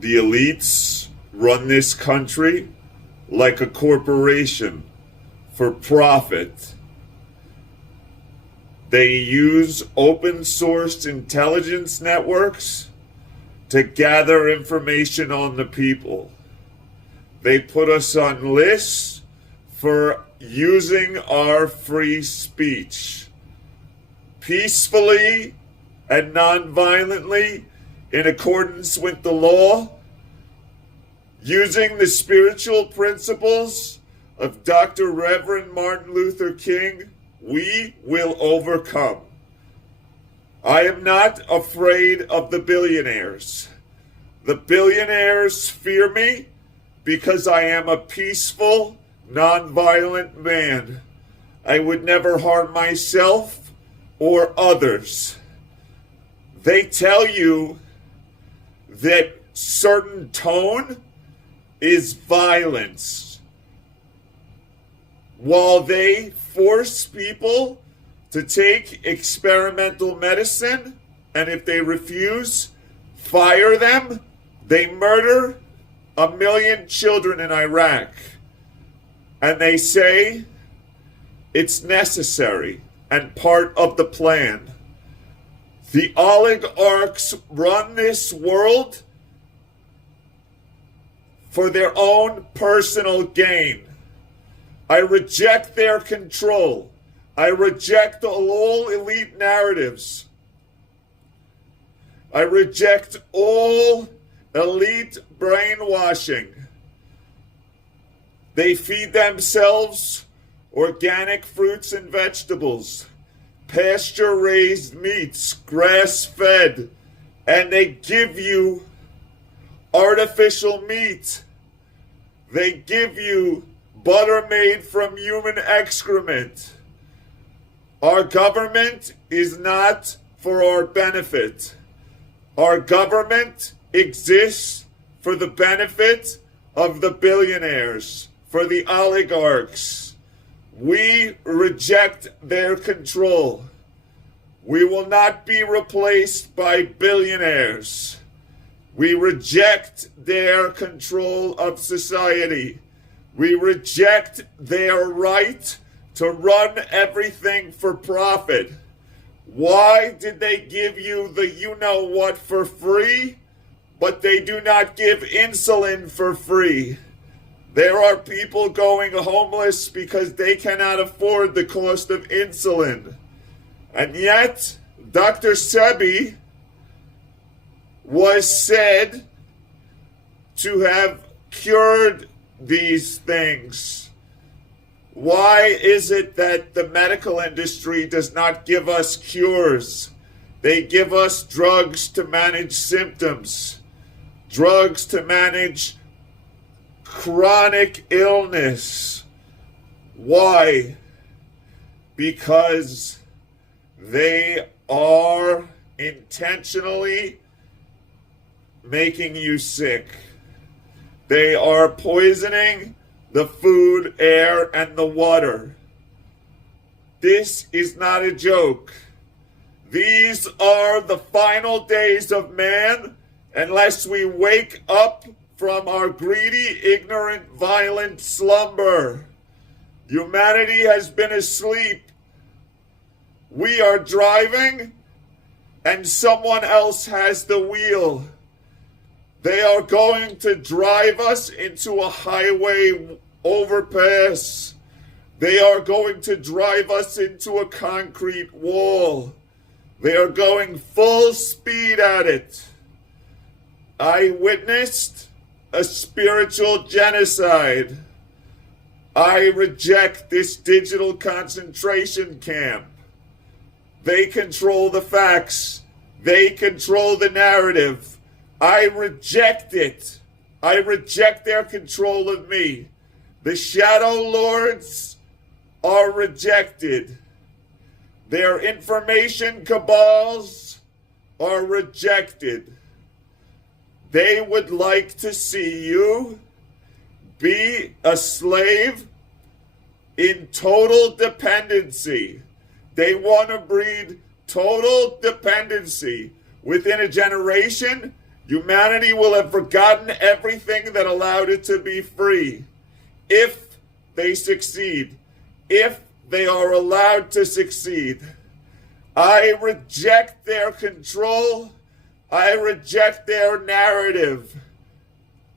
The elites run this country like a corporation for profit. They use open source intelligence networks to gather information on the people. They put us on lists for using our free speech peacefully and non-violently in accordance with the law, using the spiritual principles of Dr. Reverend Martin Luther King. We will overcome. I am not afraid of the billionaires. The billionaires fear me because I am a peaceful, nonviolent man. I would never harm myself or others. They tell you that certain tone is violence, while they force people to take experimental medicine, and if they refuse, fire them. They murder 1 million children in Iraq, and they say it's necessary and part of the plan. The oligarchs run this world for their own personal gain. I reject their control. I reject all elite narratives. I reject all elite brainwashing. They feed themselves organic fruits and vegetables, pasture-raised meats, grass-fed, and they give you artificial meat. They give you butter made from human excrement. Our government is not for our benefit. Our government exists for the benefit of the billionaires, for the oligarchs. We reject their control. We will not be replaced by billionaires. We reject their control of society. We reject their right to run everything for profit. Why did they give you the you-know-what for free, but they do not give insulin for free? There are people going homeless because they cannot afford the cost of insulin. And yet, Dr. Sebi was said to have cured these things. Why is it that the medical industry does not give us cures? They give us drugs to manage symptoms, drugs to manage chronic illness. Why? Because they are intentionally making you sick. They are poisoning the food, air, and the water. This is not a joke. These are the final days of man unless we wake up from our greedy, ignorant, violent slumber. Humanity has been asleep. We are driving and someone else has the wheel. They are going to drive us into a highway overpass. They are going to drive us into a concrete wall. They are going full speed at it. I witnessed a spiritual genocide. I reject this digital concentration camp. They control the facts. They control the narrative. I reject it. I reject their control of me. The Shadowlords are rejected. Their information cabals are rejected. They would like to see you be a slave in total dependency. They want to breed total dependency. Within a generation, Humanity will have forgotten everything that allowed it to be free if they succeed, if they are allowed to succeed. I reject their control. I reject their narrative.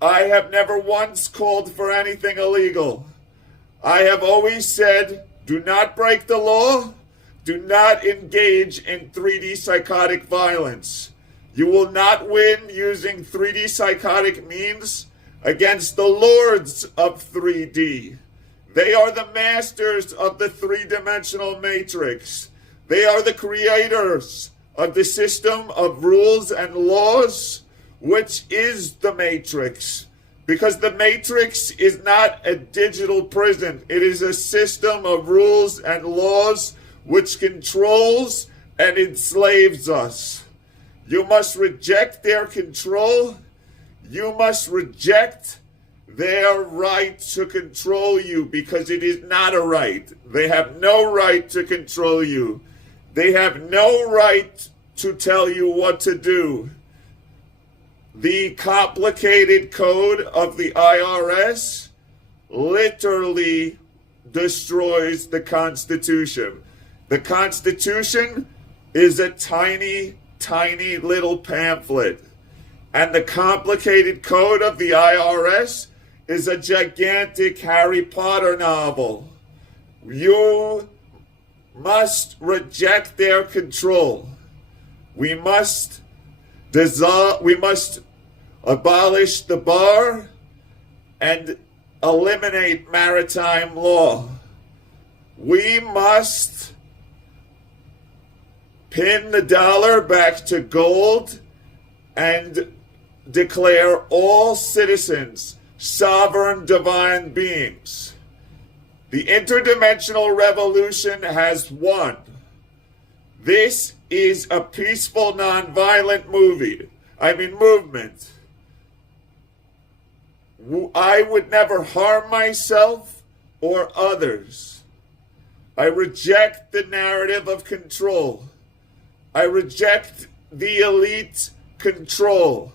I have never once called for anything illegal. I have always said, do not break the law. Do not engage in 3D psychotic violence. You will not win using 3D psychotic means against the lords of 3D. They are the masters of the three-dimensional matrix. They are the creators of the system of rules and laws, which is the matrix. Because the matrix is not a digital prison. It is a system of rules and laws which controls and enslaves us. You must reject their control. You must reject their right to control you, because it is not a right. They have no right to control you. They have no right to tell you what to do. The complicated code of the IRS literally destroys the Constitution. The Constitution is a tiny, tiny little pamphlet. And the complicated code of the IRS is a gigantic Harry Potter novel. You must reject their control. We must abolish the bar and eliminate maritime law. We must pin the dollar back to gold and declare all citizens sovereign divine beings. The interdimensional revolution has won. This is a peaceful, nonviolent movement. I would never harm myself or others. I reject the narrative of control. I reject the elite control.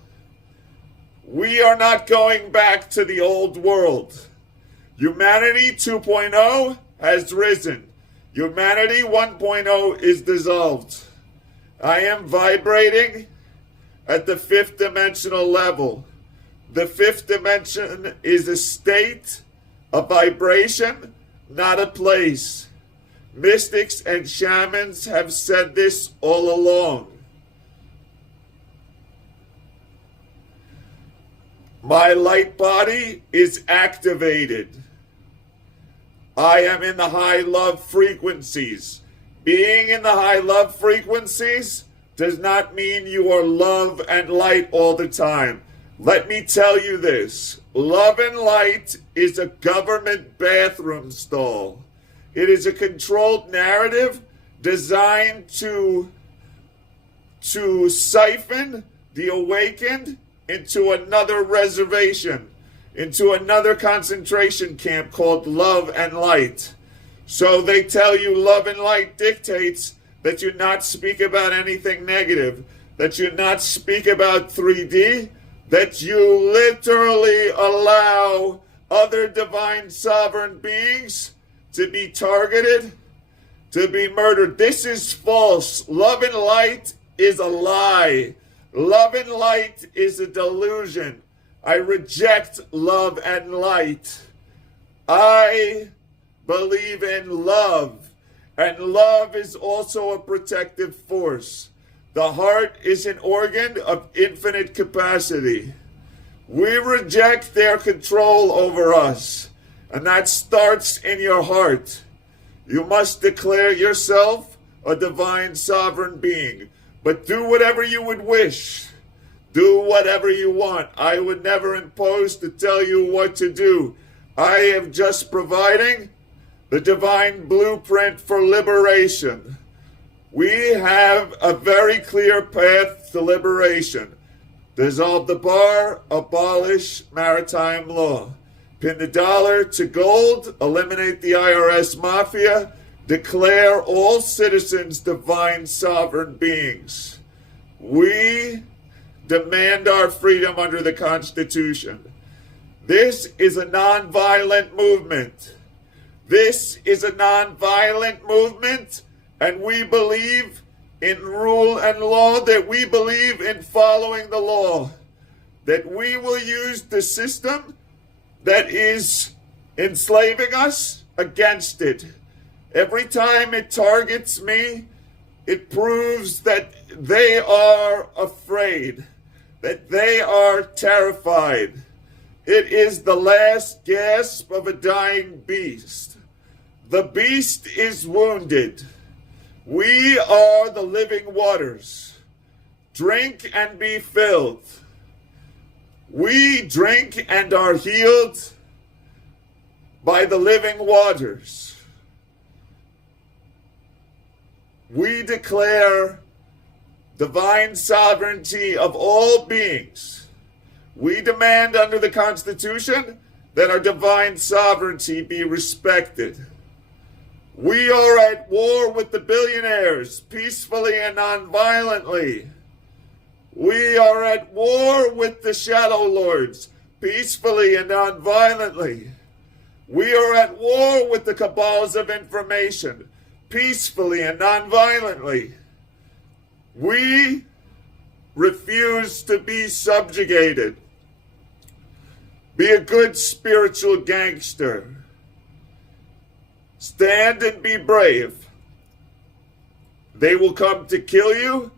We are not going back to the old world. Humanity 2.0 has risen. Humanity 1.0 is dissolved. I am vibrating at the fifth dimensional level. The fifth dimension is a state, a vibration, not a place. Mystics and shamans have said this all along. My light body is activated. I am in the high love frequencies. Being in the high love frequencies does not mean you are love and light all the time. Let me tell you this. Love and light is a government bathroom stall. It is a controlled narrative designed to siphon the awakened into another reservation, into another concentration camp called love and light. So they tell you love and light dictates that you not speak about anything negative, that you not speak about 3D, that you literally allow other divine sovereign beings to be targeted, to be murdered. This is false. Love and light is a lie. Love and light is a delusion. I reject love and light. I believe in love, and love is also a protective force. The heart is an organ of infinite capacity. We reject their control over us, and that starts in your heart. You must declare yourself a divine sovereign being, but do whatever you would wish. Do whatever you want. I would never impose to tell you what to do. I am just providing the divine blueprint for liberation. We have a very clear path to liberation. Dissolve the bar, abolish maritime law. Pin the dollar to gold, eliminate the IRS mafia, declare all citizens divine sovereign beings. We demand our freedom under the Constitution. This is a nonviolent movement. This is a nonviolent movement, and we believe in rule and law, that we believe in following the law, that we will use the system that is enslaving us against it. Every time it targets me, it proves that they are afraid, that they are terrified. It is the last gasp of a dying beast. The beast is wounded. We are the living waters. Drink and be filled. We drink and are healed by the living waters. We declare divine sovereignty of all beings. We demand under the Constitution that our divine sovereignty be respected. We are at war with the billionaires, peacefully and nonviolently. We are at war with the Shadowlords, peacefully and nonviolently. We are at war with the cabals of information, peacefully and nonviolently. We refuse to be subjugated. Be a good spiritual gangster. Stand and be brave. They will come to kill you,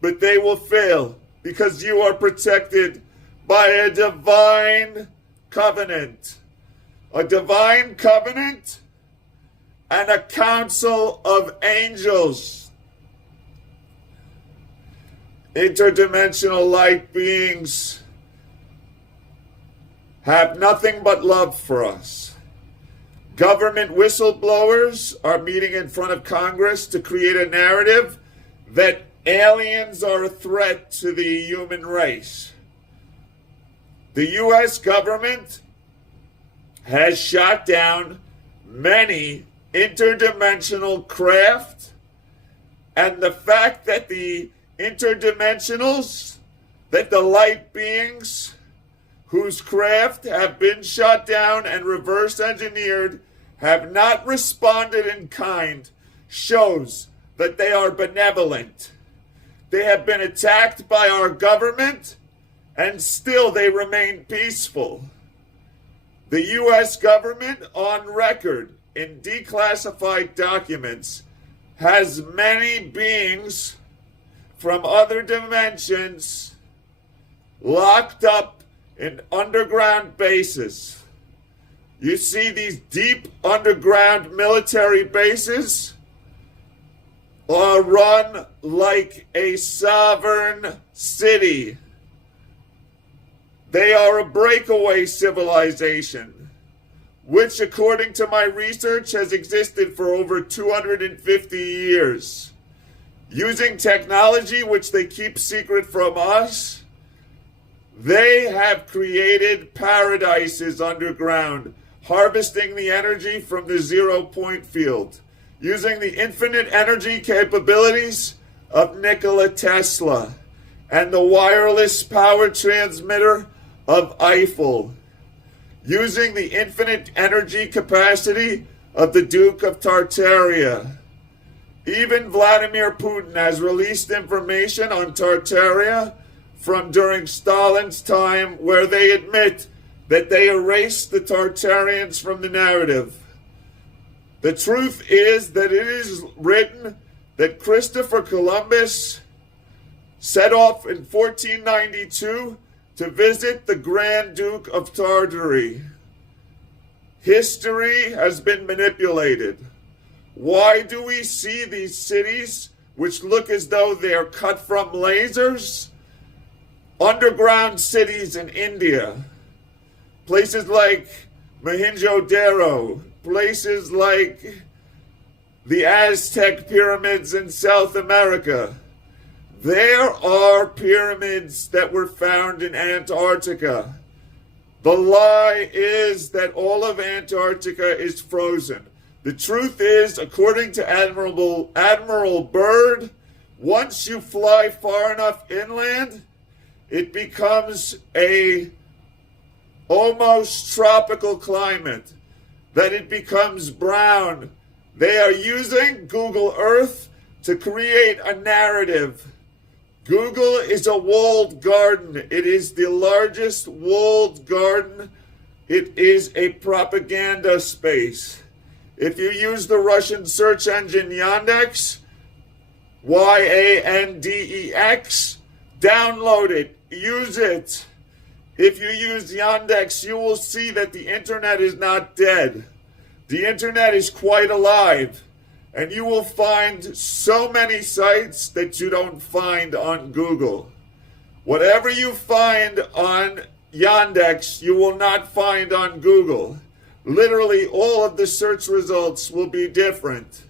but they will fail because you are protected by a divine covenant. A divine covenant and a council of angels. Interdimensional light beings have nothing but love for us. Government whistleblowers are meeting in front of Congress to create a narrative that aliens are a threat to the human race. The U.S. government has shot down many interdimensional craft, and the fact that the interdimensionals, that the light beings whose craft have been shot down and reverse engineered have not responded in kind shows that they are benevolent. They have been attacked by our government, and still they remain peaceful. The U.S. government, on record in declassified documents, has many beings from other dimensions locked up in underground bases. You see, these deep underground military bases are run like a sovereign city. They are a breakaway civilization, which, according to my research, has existed for over 250 years. Using technology which they keep secret from us, they have created paradises underground, harvesting the energy from the 0 point field, using the infinite energy capabilities of Nikola Tesla and the wireless power transmitter of Eiffel, using the infinite energy capacity of the Duke of Tartaria. Even Vladimir Putin has released information on Tartaria from during Stalin's time, where they admit that they erased the Tartarians from the narrative. The truth is that it is written that Christopher Columbus set off in 1492 to visit the Grand Duke of Tartary. History has been manipulated. Why do we see these cities, which look as though they are cut from lasers? Underground cities in India, places like Mohenjo-Daro, places like the Aztec pyramids in South America. There are pyramids that were found in Antarctica. The lie is that all of Antarctica is frozen. The truth is, according to Admiral Byrd, once you fly far enough inland, it becomes a almost tropical climate, that it becomes brown. They are using Google Earth to create a narrative. Google is a walled garden. It is the largest walled garden. It is a propaganda space. If you use the Russian search engine Yandex, Yandex, download it, use it. If you use Yandex, you will see that the internet is not dead. The internet is quite alive. And you will find so many sites that you don't find on Google. Whatever you find on Yandex, you will not find on Google. Literally, all of the search results will be different.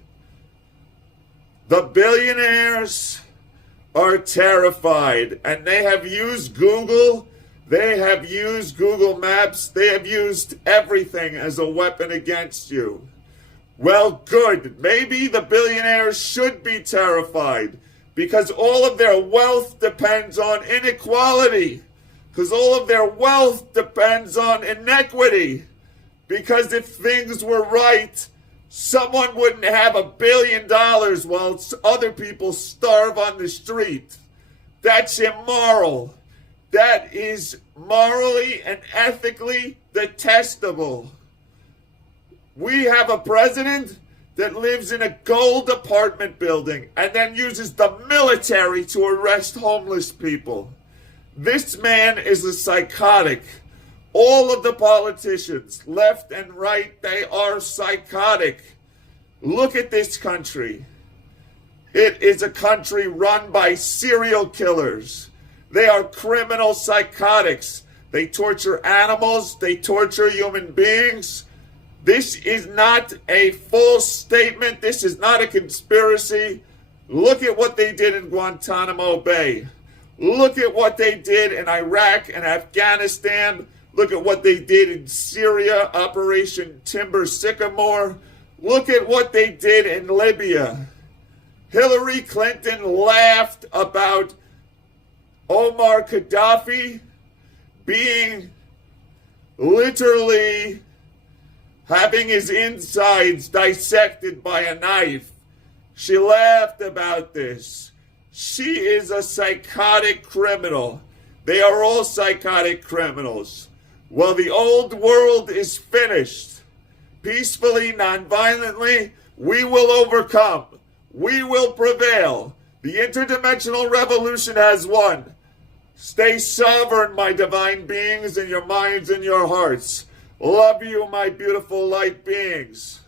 The billionaires are terrified, and they have used Google. They have used Google Maps. They have used everything as a weapon against you. Well, good. Maybe the billionaires should be terrified because all of their wealth depends on inequality. Because all of their wealth depends on inequity. Because if things were right, someone wouldn't have $1 billion while other people starve on the street. That's immoral. That is morally and ethically detestable. We have a president that lives in a gold apartment building and then uses the military to arrest homeless people. This man is a psychotic. All of the politicians, left and right, they are psychotic. Look at this country. It is a country run by serial killers. They are criminal psychotics. They torture animals. They torture human beings. This is not a false statement. This is not a conspiracy. Look at what they did in Guantanamo Bay. Look at what they did in Iraq and Afghanistan. Look at what they did in Syria, Operation Timber Sycamore. Look at what they did in Libya. Hillary Clinton laughed about Omar Gaddafi being literally having his insides dissected by a knife. She laughed about this. She is a psychotic criminal. They are all psychotic criminals. Well, the old world is finished. Peacefully, non-violently, we will overcome. We will prevail. The interdimensional revolution has won. Stay sovereign, my divine beings, in your minds and your hearts. Love you, my beautiful light beings.